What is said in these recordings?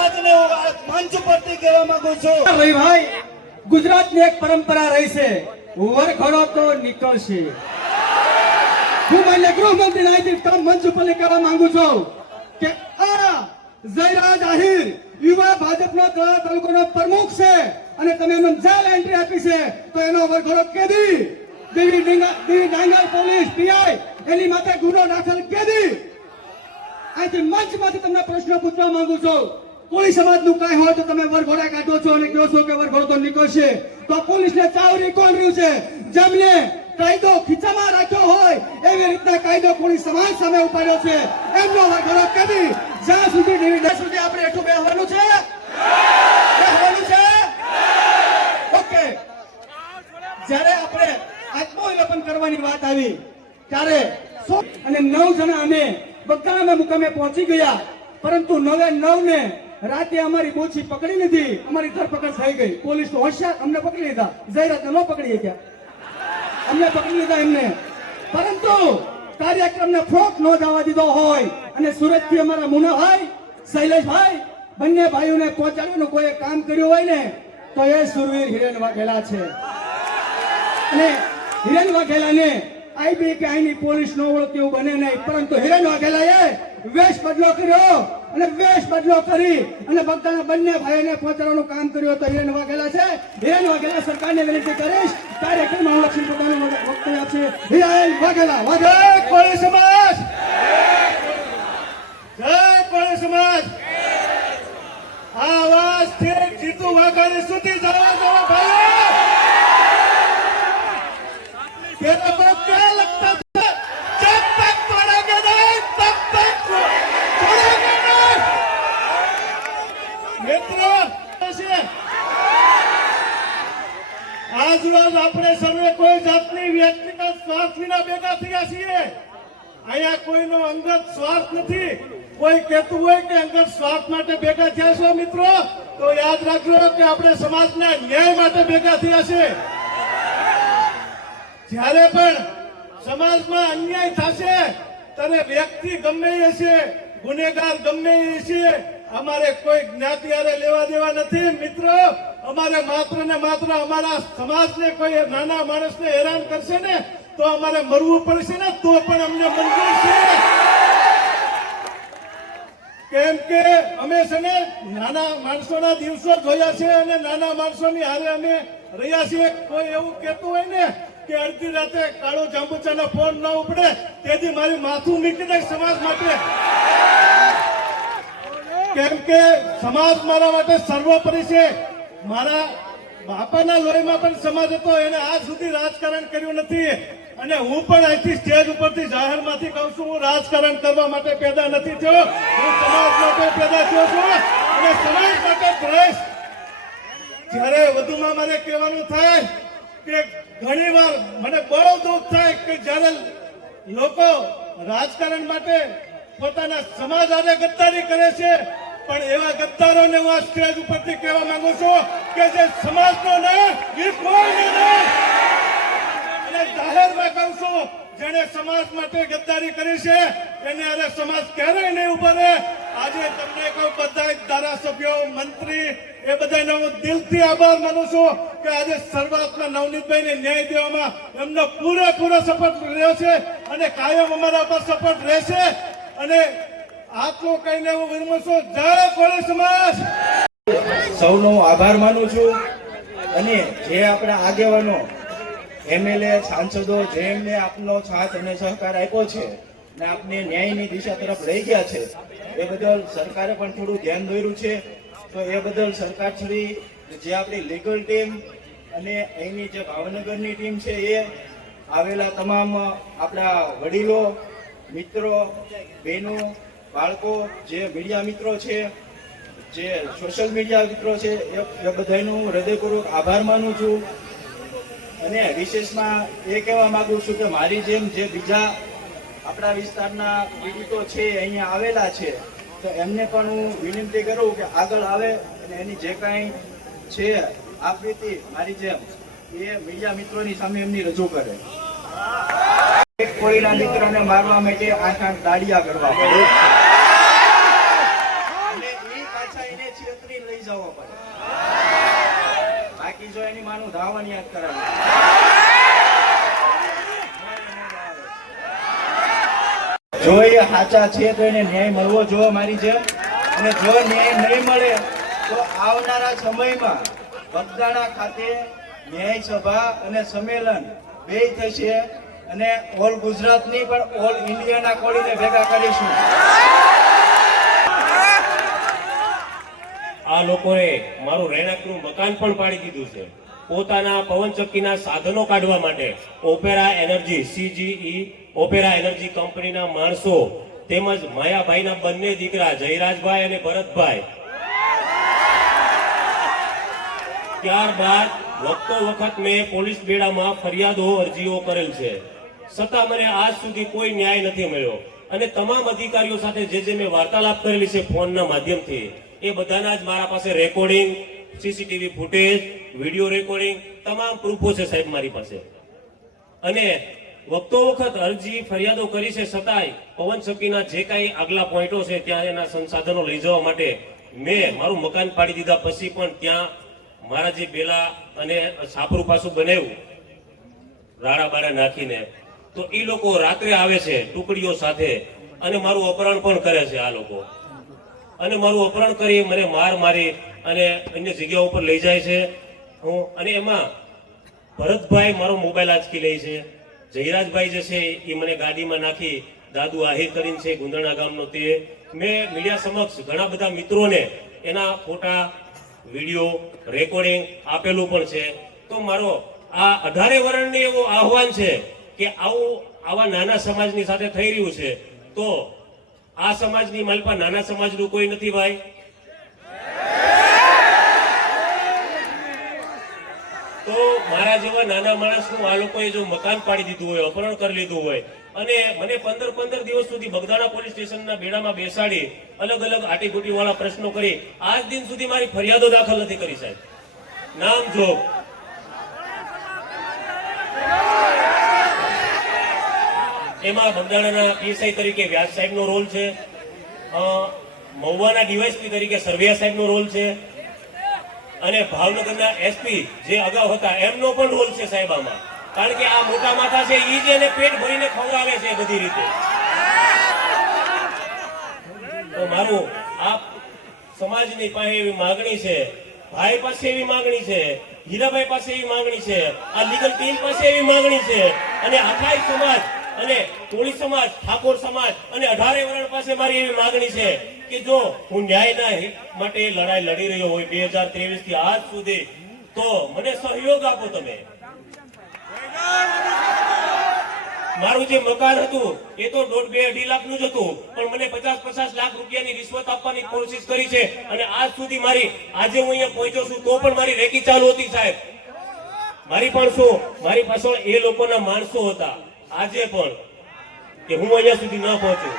સમાજને મંચ પરથી કહેવા માંગુ છું. ભાઈ ભાઈ, ગુજરાતની એક પરંપરા રહી છે વરખડો તો નીકળશે. હું માન્ય ગૃહમંત્રી નાયબ કામ મંચ ઉપર કહેવા માંગુ છું કે આ જયરાજ આહિર યુવા ભાજપનો તળાવ તાલુકાનો પ્રમુખ છે અને તમે એમને જેલ એન્ટ્રી આપી છે, તો એનો વરઘોડો કેદી? ડીંગા- દિલ્હી ડાંગર પોલીસ, પીઆઈ, એની માથે ગુનો દાખલ કેદી? અહીંથી મંચમાંથી તમને પ્રશ્ન પૂછવા માંગુ છું. કોઈ સમાજનું કાંઈ હોય તો તમે વરઘોડા કાઢો છો અને કહો છો કે વરઘોડો તો નીકળશે. તો પોલીસને ચાવરી કોણ રહ્યું છે? જેમને કાયદો ખીચામાં રાખ્યો હોય, એવી રીતના કાયદો પોલીસ સમાજ સામે ઉપાડ્યો છે. એમનો વરઘોડો કદી જ્યાં સુધી ડીવી ત્યાં સુધી આપણે એટલું બેહવાનું છે? બેહવાનું છે? ઓકે. જ્યારે આપણે આત્મવિલોપન કરવાની વાત આવી, ત્યારે અને નવ જણા અમે બગદાણા મુકામે પહોંચી ગયા. પરંતુ નવે નવ ને રાતે અમારી બોછી પકડી લીધી. અમારી ધરપકડ થઈ ગઈ. પોલીસ હોશિયાર, અમને પકડી લીધા. જયરાતને ન પકડી ગયા અમને પકડી લીધા એમને. પરંતુ કાર્યક્રમને ફ્રોક ન જવા દીધો હોય અને સુરતથી અમારા મુનાભાઈ શૈલેષભાઈ, બંને ભાઈઓને પહોંચાડવાનું કોઈ કામ કર્યું હોય ને, તો એ સુરવીર હિરેન વાઘેલા છે. અને હિરેન વાઘેલાને આઈબી કે આઈની પોલીસ નો ઓળખી એવું બને નહીં. પરંતુ હિરેન વાઘેલાએ વેશ બદલો કર્યો. અને વેશ બદલો કરી અને ભક્તના બંને ભાઈને પહોંચાડવાનું કામ કર્યું તો હિરેન વાઘેલા છે. હિરેન વાઘેલા સરકારને વિનંતી કરીશ. કાર્યક્રમમાં લક્ષ્મી પોતાનું વક્તવ્ય આપશે. હિરેન વાઘેલા જય કોળી સમાજ કોઈનો અંગત સ્વાર્થ નથી. કોઈ કહેતું હોય કે અંગત સ્વાર્થ માટે ભેગા થયા છો મિત્રો, તો યાદ રાખજો કે આપણે સમાજના ન્યાય માટે ભેગા થયા છે. જ્યારે પણ સમાજમાં અન્યાય થશે, ત્યારે વ્યક્તિ ગમે એ છે, ગુનેગાર ગમે એ છે, અમારે કોઈ જ્ઞાતિ લેવા દેવા નથી. મિત્રો, અમારે માત્ર ને માત્ર અમારા સમાજને કોઈ નાના માણસને હેરાન કરશે ને તો અમારે મરવું પડશે ને, તો પણ અમને મંજૂર છે. કેમ કે અમે છે ને નાના માણસોના દિવસો જોયા છે અને નાના માણસોની હારે અમે રહ્યા છીએ. કોઈ એવું કહેતું હોય ને કે અડધી રાતે કાળો જાંબુચાનો ફોન ન ઉપડે, તેથી મારી માથું મીકી દે સમાજ માટે. કેમ કે સમાજ મારા માટે સર્વોપરી છે. મારા બાપાના લોહીમાં પણ સમાજ હતો, એને આજ સુધી રાજકારણ કર્યું નથી. અને હું પણ અહીંથી સ્ટેજ ઉપરથી જાહેરમાંથી કહું છું, હું રાજકારણ કરવા માટે પેદા નથી થયો. હું સમાજ માટે પેદા થયો છું. અને સમાજ માટે પ્રયાસ જ્યારે વધુમાં મારે કહેવાનું થાય કે ઘણીવાર મને બહુ દુઃખ થાય કે જ્યારે લોકો રાજકારણ માટે પોતાના સમાજ આજે ગદ્દારી કરે છે, પણ એવા ગદ્દારોને હું આ સ્ટેજ ઉપરથી કહેવા માંગુ છું કે જે સમાજનો નહીં એ કોઈને નહીં અને જાહેરમાં કહું છું જેને સમાજ માટે ગદ્દારી કરી છે, એને અરે સમાજ ક્યારેય નહીં ઊભા રહે. આજે તમને કહું બધા ધારાસભ્યો, મંત્રી, એ બધાનો હું દિલથી આભાર માનું છું કે આજે શરૂઆતમાં નવનીતભાઈને ન્યાય દેવામાં એમનો પૂરેપૂરો સપોર્ટ રહ્યો છે અને કાયમ અમારા પર સપોર્ટ રહેશે. અને આટલું કહીને હું વિરમું છું. જય કોળી સમાજ! સૌનો આભાર માનું છું. અને જે આપણા આગેવાનો એમએલએ સાંસદો, જે એમને આપનો સાથ અને સહકાર આપ્યો છે ને આપને ન્યાયની દિશા તરફ લઈ ગયા છે, એ બદલ સરકારે પણ થોડું ધ્યાન દોર્યું છે. તો એ બદલ સરકાર શ્રી, જે આપણી લીગલ ટીમ અને અહીંની જે ભાવનગરની ટીમ છે એ આવેલા તમામ આપણા વડીલો, મિત્રો, બહેનો, બાળકો, જે મીડિયા મિત્રો છે, જે સોશિયલ મીડિયા મિત્રો છે, એ બધાનો હૃદયપૂર્વક આભાર માનું છું. અને વિશેષમાં એ કહેવા માંગુ છું કે મારી જેમ જે બીજા આપણા વિસ્તારના પીડિતો છે અહીંયા આવેલા છે, તો એમને પણ હું વિનંતી કરું કે આગળ આવે અને એની જે કાંઈ છે આપવીતી મારી જેમ, એ મીડિયા મિત્રોની સામે એમની રજૂ કરે. એક કોઈના દીકરાને મારવા માટે આઠ આઠ દાડિયા કરવા પડે અને ઈ પાછા એને જવો પડે જો એની માનું ધાવણ યાદ કરાવે. જો એ સાચા છે તો એને ન્યાય મળવો જોવો મારી જેમ. અને જો ન્યાય નહીં મળે તો આવનારા સમયમાં બગદાણા ખાતે ન્યાય સભા અને સંમેલન બે થશે. અને ઓલ ગુજરાતની પણ ઓલ ઇન્ડિયાના કોળીને ભેગા કરીશું. આ લોકોએ મારું રહેણાંકનું મકાન પણ પાડી દીધું છે. પોતાના પવનચક્કીના સાધનો કાઢવા માટે Opera Energy, CGE Opera Energy કંપનીના માણસો તેમજ માયાભાઈના બંને દીકરા જયરાજભાઈ અને ભરતભાઈ. ત્યારબાદ વખતો વખત મેં પોલીસ બેડામાં ફરિયાદો અરજીઓ કરેલ છે. છતાં મને આજ સુધી કોઈ ન્યાય નથી મળ્યો. અને તમામ અધિકારીઓ સાથે જે જે મેં વાર્તાલાપ કરેલી છે ફોનના માધ્યમથી. એ બધાના જ મારા પાસે recording CCTV footage video recording તમામ પ્રૂફો છે સાહેબ મારી પાસે. અને વખતો વખત અરજી ફરિયાદો કરી છે છતાંય પવન ચક્કીના જે કાંઈ આગલા પોઈન્ટો છે ત્યાં એના સંસાધનો લઈ જવા માટે મેં મારું મકાન પાડી દીધા પછી પણ ત્યાં મારા જે બેલા અને છાપરું પાછું બનાવ્યું રાડા બાડા નાખીને. તો એ લોકો રાત્રે આવે છે ટુકડીઓ સાથે અને મારું અપહરણ પણ કરે છે આ લોકો. અને મારું અપહરણ કરી મને માર મારી અને અન્ય જગ્યાઓ ઉપર લઈ જાય છે. હું અને એમાં ભરતભાઈ મારો મોબાઈલ આંચકી લે છે. જયરાજભાઈ જે છે એ મને ગાડીમાં નાખી દાદુ આહિર કરીને છે ગુંદરણા ગામનો તે. મેં મીડિયા સમક્ષ ઘણા બધા મિત્રોને એના ફોટા, વીડિયો, રેકોર્ડિંગ આપેલું પણ છે. તો મારો આ અઢારે વર્ણની એવું આહવાન છે કે આવું આવા નાના સમાજની સાથે થઈ રહ્યું છે. તો આ સમાજની માલપા નાના સમાજનું કોઈ નથી ભાઈ. તો મારા જેવા નાના માણસનું આ લોકોએ જો મકાન પાડી દીધું હોય, અપહરણ કરી લીધું હોય, અને મને પંદર પંદર દિવસ સુધી બગદાણા પોલીસ સ્ટેશનના બેડામાં બેસાડી અલગ અલગ આટીગુટી વાળા પ્રશ્નો કરી, આજ દિન સુધી મારી ફરિયાદો દાખલ નથી કરી સાહેબ. નામ જોગ એમાં બગદાણાના પીએસઆઈ તરીકે વ્યાસ સાહેબનો રોલ છે. મહુવાના ડીવાયસપી તરીકે સરવિયા સાહેબનો રોલ છે. અને ભાવનગરના એસપી જે અગાઉ હતા, એમનો પણ રોલ છે સાહેબ કારણ કે આ મોટા માથા છે, ઈ જ એને પેટ ભરીને ખવડાવે છે બધી રીતે. તો મારું આ સમાજની પાસે એવી માગણી છે, ભાઈ પાસે એવી માગણી છે, હીરાભાઈ પાસે એવી માગણી છે, આ લીગલ ટીમ પાસે એવી માગણી છે, અને આખા સમાજ અને કોળી સમાજ, ઠાકોર સમાજ અને અઢારે વર્ણ પાસે મારી એવી માગણી છે કે જો હું ન્યાયના હિત માટે લડાઈ લડી રહ્યો હોય બે હજાર ત્રેવીસથી આજ સુધી, તો મને સહયોગ આપો તમે. મારું જે મકાન હતું, એ તો દોઢ બે અઢી લાખનું જ હતું, પણ મને પચાસ પચાસ લાખ રૂપિયાની રિશ્વત આપવાની કોશિશ કરી છે અને આજ સુધી મારી, આજે હું અહીંયા પહોંચ્યો છું, તો પણ મારી રેકી ચાલુ હતી સાહેબ. મારી પણ શું, મારી પાછળ એ લોકોના માણસો હતા. આજે પણ કે હું અહીંયા સુધી ન પહોંચું.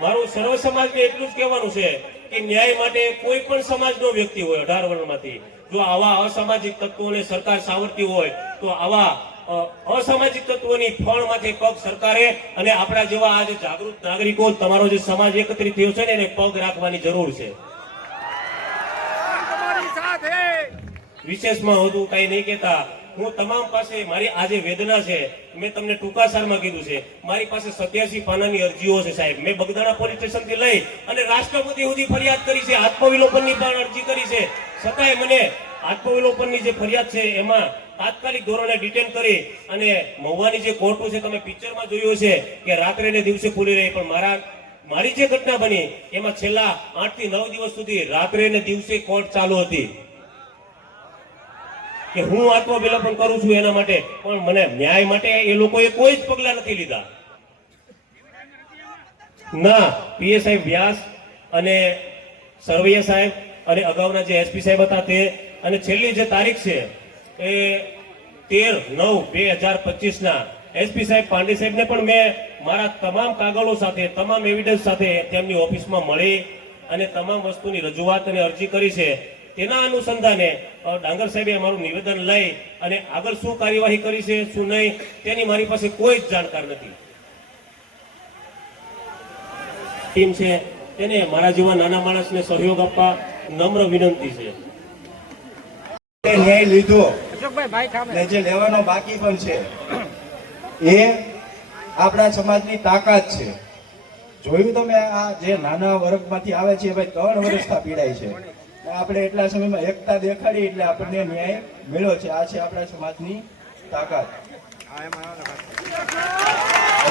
મારું સર્વ સમાજને એટલું જ કહેવાનું છે કે ન્યાય માટે કોઈ પણ સમાજનો વ્યક્તિ હોય અઢાર વર્ણમાંથી જો આવા અસામાજિક તત્વોને સરકાર સાવરતી હોય તો આવા અસામાજિક તત્વોની ફળમાંથી પગ સરકારે અને આપણા જેવા આજે જાગૃત નાગરિકો તમારો જે સમાજ એકત્રિત થયો છે ને એને પગ રાખવાની જરૂર છે. વિશેષમાં હું કઈ નહીં કહેતા. હું તમામ પાસે મારી આજે વેદના છે, મેં તમને ટૂંકાસારમાં કીધું છે. મારી પાસે સત્યાસી પાનાની અરજીઓ છે સાહેબ. મેં બગદાણા પોલીસ સ્ટેશનથી લઈ અને રાષ્ટ્રપતિ સુધી ફરિયાદ કરી છે, આત્મવિલોપનની પણ અરજી કરી છે. છતાંય મને આત્મવિલોપનની જે ફરિયાદ છે, એમાં તાત્કાલિક ધોરણે ડિટેન કરી અને મહુવાની જે કોર્ટો છે, તમે પિક્ચરમાં જોયું છે કે રાત્રે ને દિવસે ખુલી રહી, પણ મારા, મારી જે ઘટના બની, એમાં છેલ્લા આઠથી નવ દિવસ સુધી રાત્રે ને દિવસે કોર્ટ ચાલુ હતી. કે હું આત્મવિલોપન કરું છું એના માટે, પણ મને ન્યાય માટે એ લોકોએ કોઈ જ પગલાં નથી લીધા. ના પીએસઆઈ વ્યાસ અને સરવૈયા સાહેબ અને અગાઉના જે એસપી સાહેબ હતા તે, અને છેલ્લી જે તારીખ છે એ તેર નવ બે હજાર પચીસના, એસપી સાહેબ પાંડે સાહેબને પણ મેં મારા તમામ કાગળો સાથે, તમામ એવિડન્સ સાથે તેમની ઓફિસમાં મળી અને તમામ વસ્તુની રજૂઆત અને અરજી કરી છે. તેના અનુસંધાને ડાંગર સાહેબે અમારું નિવેદન લઈ અને આગળ શું કાર્યવાહી કરી છે શું નહીં તેની મારી પાસે કોઈ જ જાણકાર નથી. ટીમ છે તેને મારા જેવા નાના માણસને સહયોગ આપવા નમ્ર વિનંતી છે. ન્યાય લીધો. જે લેવાનો બાકી પણ છે એ આપણા સમાજની તાકાત છે. જોયું તમે આ જે નાના વર્ગમાંથી આવે છે ભાઈ ત્રણ વર્ષથી પીડાય છે. આપણે એટલા સમયમાં એકતા દેખાડી એટલે આપણને ન્યાય મળ્યો છે. આ છે આપણા સમાજની તાકાત.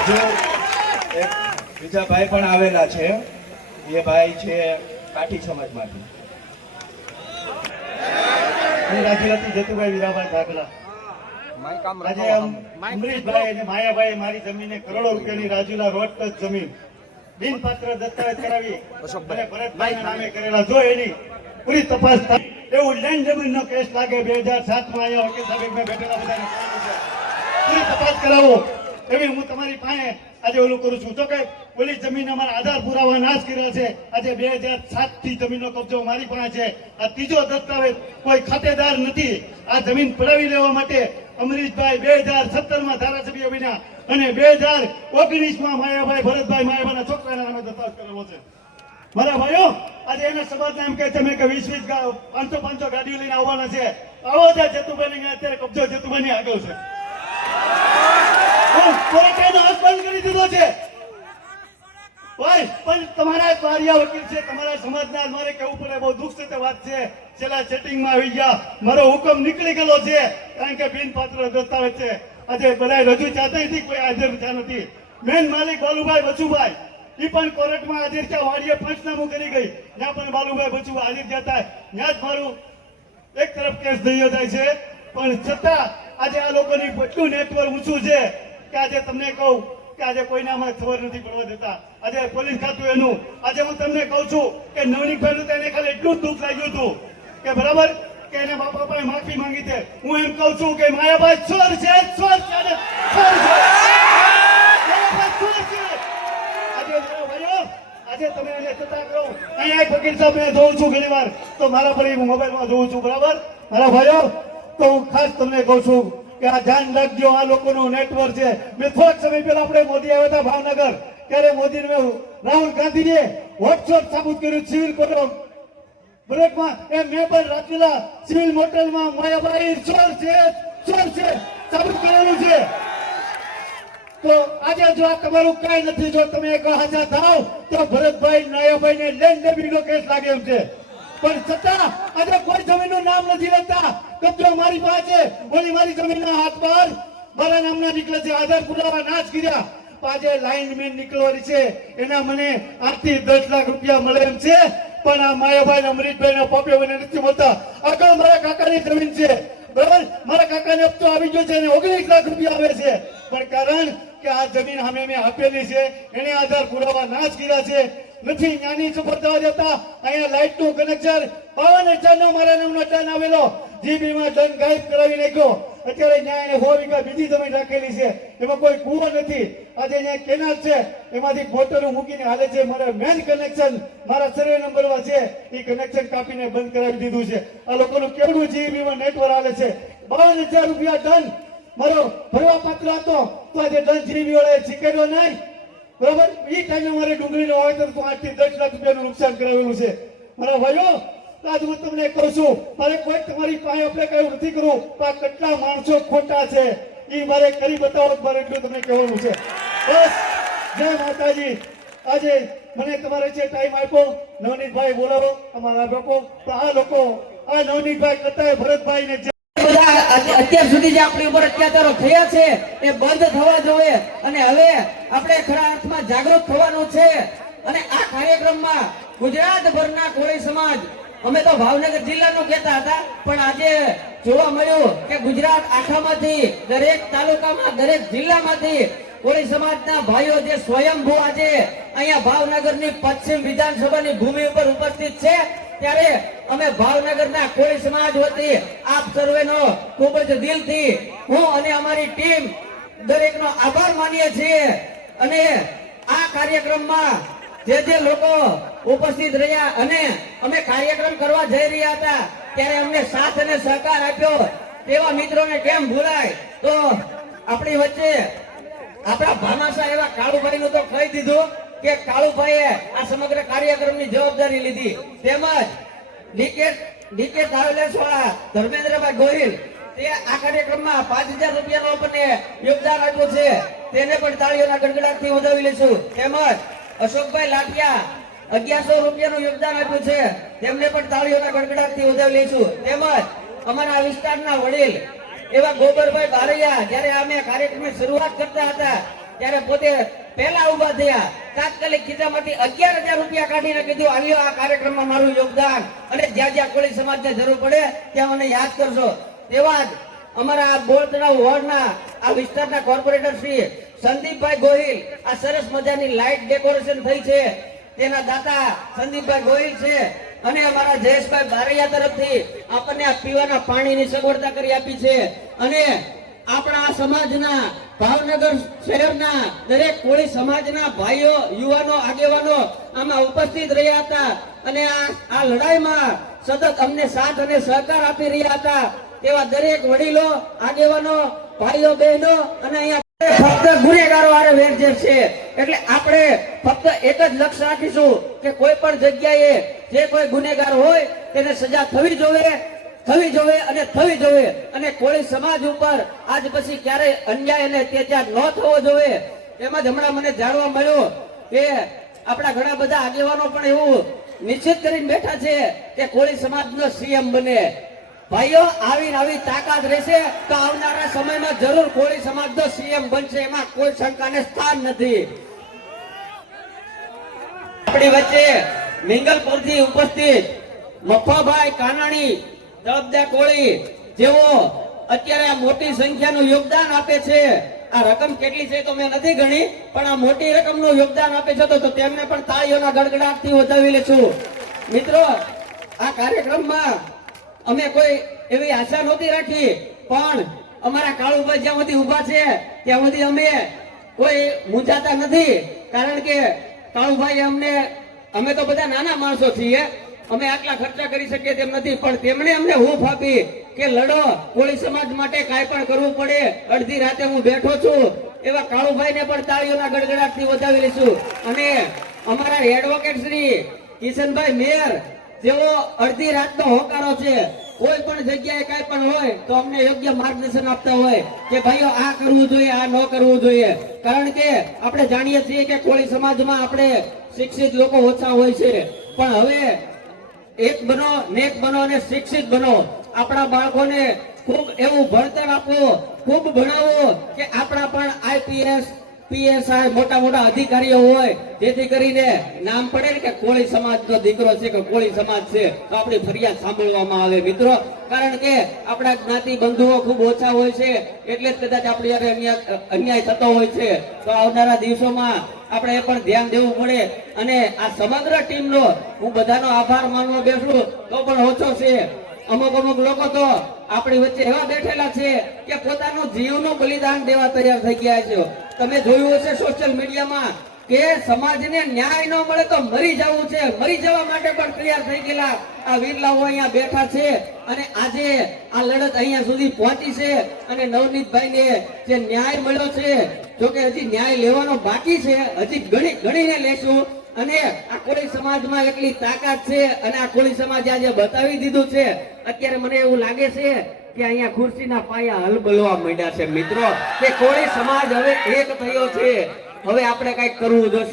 હજુ એક બીજા ભાઈ પણ આવેલા છે. એ ભાઈ છે કાઠી સમાજમાંથી. હું રાજુલાથી જતુભાઈ વીરાભાઈ દાખલા અમરીશભાઈ અને માયાભાઈ મારી જમીને કરોડો રૂપિયાની રાજુલા રોડ ટચ જમીન. બિનપાત્ર દસ્તાવેજ કરાવી અને ભરતભાઈના નામે કરેલા. જો એની પૂરી તપાસ થાય. એવું લેન્ડ જમીનનો કેસ લાગે બે હજાર સાતમાં અહીંયા વકીલ સાહેબ મેં બેઠેલા બધાને પૂરી તપાસ કરાવો. એવી હું તમારી પાસે આજે ઓલું કરું છું. તો કે પોલીસ જમીન અમારા આધાર પુરાવા નાશ કર્યા છે. આજે બે હજાર સાતથી જમીનનો કબજો મારી પાસે છે. આ ત્રીજો દસ્તાવેજ કોઈ ખાતેદાર નથી. આ જમીન પડાવી લેવા માટે અમરીશભાઈ બે હજાર સત્તરમાં ધારાસભ્ય બન્યા અને બે હજાર ઓગણીસમાં માયાભાઈ ભરતભાઈ માયાભાઈના છોકરાના નામે દસ્તાવેજ કરેલો છે. મારા ભાઈઓ, આજે એના સમાજને એમ કહે મેં કે વીસ વીસ પાંચસો પાંચસો ગાડીઓ લઈને આવવાના છે. આવો છે જેતુભાઈ અત્યારે કબજો જેતુભાઈ આગળ છે. કરી દીધો છે? પણ તમારા કાર્ય વકીલ છે, તમારા સમાજના મારે કહેવું પડે, બહુ દુઃખ સાથે વાત છે. છેલ્લા સેટિંગમાં આવી ગયા. મારો હુકમ નીકળી ગયેલો છે, કારણ કે બિનપાત્ર દસ્તાવેજ છે આજે બધા રજૂ ચાહતા નથી, કોઈ હાજર થયા નથી. મેન માલિક બાલુભાઈ બચુભાઈ એ પણ કોર્ટમાં છે વાડીએ પંચનામું કરી ગઈ. ત્યાં પણ બાલુભાઈ બચુ થયા હતા. ત્યાં જ મારું એક તરફ કેસ દઈયો જાય છે. પણ છતાં આજે આ લોકોની એટલું નેટવર્ક ઊંચું છે કે આજે તમને કહું કે આજે કોઈનામાં ખબર નથી પડવા દેતા. આજે પોલીસ ખાતું એનું. આજે હું તમને કહું છું કે નવની તો એને ખાલી એટલું જ દુઃખ લાગ્યું હતું કે બરાબર? કે એને બાપા પાસે માફી માંગી છે. હું એમ કહું છું કે માયાભાઈ સ્વર છે સ્વર છે સ્વર છે માયાભાઈ ચોર છે આજે મારા ભાઈઓ, આજે તમે એને છતાં કરો અહીંયા ફકીર સાહેબ મેં જોઉં છું ઘણી વાર. તો મારા પર મોબાઈલમાં જોઉં છું, બરાબર? મારા ભાઈઓ, તો હું ખાસ તમને કહું છું કે આ ધ્યાન રાખજો, આ લોકોનું નેટવર્ક છે. મેં થોડાક સમય પહેલા આપણે મોદી આવ્યા હતા ભાવનગર. ત્યારે મોદીને રાહુલ ગાંધીએ વોટ્સઅપ સાબુત કર્યું સિવિલ કોર્ટ બ્રેકમાં એ મેં પણ રાખેલા સિવિલ મોટેલમાં માયાભાઈ ચોર છે ચોર છે સાબુત કરેલું છે. તો આજે જો તમારું કઈ નથી, જો તમે એક હાજર થાવ તો ભરતભાઈ નાયાભાઈ ને લેન દેવી નો કેસ લાગે એમ છે. પણ છતાં, આજે કોઈ જમીનનું નામ નથી લેતા. કબજો મારી પાસે ઓલી મારી જમીનના હાથ પર, મારા નામના નીકળે છે, આધાર પુરાવા ના કર્યા. આજે લાઈન મેન નીકળવાની છે, એના મને આઠ દસ લાખ રૂપિયા મળે એમ છે. પણ આ માયાભાઈ ને અમરીતભાઈ ને પપ્યો મને નથી મળતા. આગળ મારા કાકાની જમીન છે. બરાબર? મારા કાકાને હપ્તો આવી ગયો છે અને ઓગણીસ લાખ રૂપિયા આવે છે. પણ કારણ કે આ જમીન અમે મેં આપેલી છે, એને આધાર પુરાવા નાશ કર્યા છે. નથી જ્ઞાની સફળતા જતા અહીંયા લાઇટનું કનેક્શન, બાવન હજાર નો મારા નામનો ટન આવેલો. જીબી માં ટન ગાયબ કરાવી નાખ્યો. અત્યારે ન્યાય એને સો બીજી જમીન રાખેલી છે. એમાં કોઈ કુવો નથી. આજે અહીંયા કેનાલ છે. એમાંથી મોટરો મૂકીને હાલે છે. મારા મેન કનેક્શન, મારા સર્વે નંબરમાં છે. એ કનેક્શન કાપીને બંધ કરાવી દીધું છે. આ લોકોનું કેવડું જીબી માં નેટવર્ક હાલે છે? બાવન હજાર રૂપિયા ટન મારો ભરવા પાત્ર હતો. તો આજે ટન જીબી વાળાએ નહીં. બરોબર? એ ટાઈમે મારે ડુંગળીનો વાવેતર તો આઠ દસ લાખ રૂપિયાનું નુકસાન કરાવેલું છે. મારા ભાઈઓ આજ હું તમને કહું છું, મારે કોઈ તમારી પાસે આપણે કયું નથી કરવું આ કેટલા માણસો ખોટા છે. એ મારે કરી બતાવો મારે એટલું તમને કહેવાનું છે. બસ. જય માતાજી. આજે મને તમારે જે ટાઈમ આપ્યો, નવનીતભાઈ બોલાવો, અમારા લોકો તો આ લોકો, આ નવનીતભાઈ કરતા ભરતભાઈ ને બધા અત્યાર સુધી જે આપણી ઉપર અત્યાચારો થયા છે, એ બંધ થવા જોઈએ. અને હવે આપણે ખરા અર્થમાં જાગૃત થવાનું છે. અને આ કાર્યક્રમમાં ગુજરાતભરના કોળી સમાજ, અમે તો ભાવનગર જિલ્લાનું કહેતા હતા, પણ આજે જોવા મળ્યું કે ગુજરાત આખામાંથી, દરેક તાલુકામાં, દરેક જિલ્લામાંથી કોળી સમાજના ભાઈઓ જે સ્વયંભૂ આજે અહીંયા ભાવનગરની પશ્ચિમ વિધાનસભાની ભૂમિ ઉપર ઉપસ્થિત છે. ત્યારે અમે ભાવનગરના કોળી સમાજ વતી આપ સર્વેનો ખૂબ જ દિલથી હું અને અમારી ટીમ દરેકનો આભાર માનીએ છીએ. અને આ કાર્યક્રમમાં જે જે લોકો ઉપસ્થિત રહ્યા અને અમે કાર્યક્રમ કરવા જઈ રહ્યા હતા, ત્યારે અમને સાથ અને સહકાર આપ્યો. તેવા મિત્રોને કેમ ભૂલાય? તો આપણી વચ્ચે આપણા ભામાસા એવા કાળુભાઈ નું તો કહી દીધું. કે કાળુભાઈએ આ સમગ્ર કાર્યક્રમની જવાબદારી લીધી. તેમજ ગોહિલ આ કાર્યક્રમમાં યોગદાન આપ્યું છે. તેને પણ તાળીઓના તેમજ અશોકભાઈ લાઠિયા, અગિયારસો રૂપિયાનું યોગદાન આપ્યું છે. તેમને પણ તાળીઓના ગડગડાટથી વધાવી લઈશું. તેમજ અમારા વિસ્તારના વડીલ, એવા ગોબરભાઈ બારૈયા, જ્યારે અમે કાર્યક્રમની શરૂઆત કરતા હતા, ત્યારે પોતે પહેલા ઊભા થયા. તાત્કાલિક ખિસ્સામાંથી અગિયાર હજાર રૂપિયા કાઢીને કીધું આવ્યો આ કાર્યક્રમમાં મારું યોગદાન. અને જ્યાં જ્યાં કોળી સમાજને જરૂર પડે, ત્યાં મને યાદ કરશો તેવા જ અમારા આ બોળ વોર્ડના, આ વિસ્તારના કોર્પોરેટર શ્રી સંદીપભાઈ ગોહિલ, આ સરસ મજાની લાઇટ ડેકોરેશન થઈ છે. તેના દાતા સંદીપભાઈ ગોહિલ છે. અને અમારા જયેશભાઈ બારૈયા તરફથી આપણને આ પીવાના પાણીની સગવડતા કરી આપી છે. અને આપણા સમાજના, ભાવનગર શહેરના દરેક કોળી સમાજના ભાઈઓ, યુવાનો, આગેવાનો આમાં ઉપસ્થિત રહ્યા હતા અને આ આ લડાઈમાં સતત અમને સાથ અને સહકાર આપી રહ્યા હતા તેવા દરેક વડીલો, આગેવાનો, ભાઈઓ, બહેનો અને અહીંયા ફક્ત ગુનેગારો હારે વેરજેર છે. એટલે આપણે ફક્ત એક જ લક્ષ્ય રાખીશું કે કોઈ પણ જગ્યાએ જે કોઈ ગુનેગાર હોય તેને સજા થવી જોઈએ થવી જોઈએ અને થવી જોઈએ અને કોળી સમાજ ઉપર આજ પછી ક્યારેય અન્યાય અને અત્યાચાર ન થવો જોઈએ તેમજ હમણાં મને જાણવા મળ્યું કે આપણા ઘણા બધા આગેવાનો પણ એવું નિશ્ચિત કરીને બેઠા છે કે કોળી સમાજનો સીએમ બને. ભાઈઓ આવી આવી તાકાત રહેશે તો આવનારા સમયમાં જરૂર કોળી સમાજનો સીએમ બનશે. એમાં કોઈ શંકાને સ્થાન નથી. આપણી વચ્ચે મિંગલપુરથી ઉપસ્થિત મફાભાઈ કાનાણી તળપદા કોળી, જેઓ અત્યારે આ મોટી સંખ્યાનું યોગદાન આપે છે. આ રકમ કેટલી છે તો મેં નથી ગણી, પણ આ મોટી રકમનું યોગદાન આપે છે તો તેમને પણ તાળીઓના ગડગડાટથી વધાવી લેશું. મિત્રો, આ કાર્યક્રમમાં અમે કોઈ એવી આશા નહોતી રાખી, પણ અમારા કાળુભાઈ જ્યાં સુધી ઊભા છે, ત્યાં સુધી અમે કોઈ મૂંઝાતા નથી. કારણ કે કાળુભાઈ અમને અમે તો બધા નાના માણસો છીએ અમે આટલા ખર્ચા કરી શકીએ તેમ નથી, પણ તેમણે અમને હૂંફ આપી કે લડો, કોળી સમાજ માટે કાંઈ પણ કરવું પડે, અડધી રાતે હું બેઠો છું. એવા કાળુભાઈને પણ તાળીઓના ગડગડાટથી વધાવી લઈશું. અને અમારા એડવોકેટ શ્રી કિશનભાઈ મેયર, જેઓ અડધી રાતનો હોકારો છે, કોઈ પણ જગ્યાએ કાંઈ પણ હોય, તો અમને યોગ્ય માર્ગદર્શન આપતા હોય કે ભાઈઓ, આ કરવું જોઈએ, આ ન કરવું જોઈએ. કારણ કે આપણે જાણીએ છીએ કે કોળી સમાજમાં આપણે શિક્ષિત લોકો ઓછા હોય છે. પણ હવે એક બનો, નેક બનો અને શિક્ષિત બનો. આપણા બાળકોને ખૂબ એવું ભણતર આપો, ખૂબ ભણાવો કે આપણા પણ આઈપીએસ પીએસઆઈ મોટા મોટા અધિકારીઓ હોય, જેથી કરીને નામ પડે ને કે કોળી સમાજનો દીકરો છે કે કોળી સમાજ છે, તો આપણી ફરિયાદ સાંભળવામાં આવે મિત્રો. કારણ કે આપણા જ્ઞાતિ બંધુઓ ખૂબ ઓછા હોય છે, એટલે જ કદાચ આપણી અન્યાય થતો હોય છે. તો આવનારા દિવસોમાં આપણે એ પણ ધ્યાન દેવું પડે. અને આ સમગ્ર ટીમનો હું બધાનો આભાર માનવા બેસું, તો પણ ઓછો છે. અમુક અમુક લોકો તો આપણી વચ્ચે એવા બેઠેલા છે કે પોતાનું જીવનું બલિદાન દેવા તૈયાર થઈ ગયા છે. તમે જોયું હશે સોશિયલ મીડિયામાં કે સમાજને ન્યાય ન મળે તો મરી જવું છે. મરી જવા માટે પણ તૈયાર થઈ ગયેલા આ વીરલાઓ અહીંયા બેઠા છે અને આજે આ લડત અહીંયા સુધી પહોંચી છે અને નવનીતભાઈને જે ન્યાય મળ્યો છે, જો કે હજી ન્યાય લેવાનો બાકી છે, હજી ગણી, ગણીને લેશું. અને આ કોળી સમાજમાં એટલી તાકાત છે અને આ કોળી સમાજ આજે બતાવી દીધું છે. અત્યારે મને એવું લાગે છે કે અહીંયા ખુરશીના પાયા હલબલવા માંડ્યા છે મિત્રો. કે કોળી સમાજ હવે એક થયો છે. હવે આપણે કંઈક કરવું જોશે.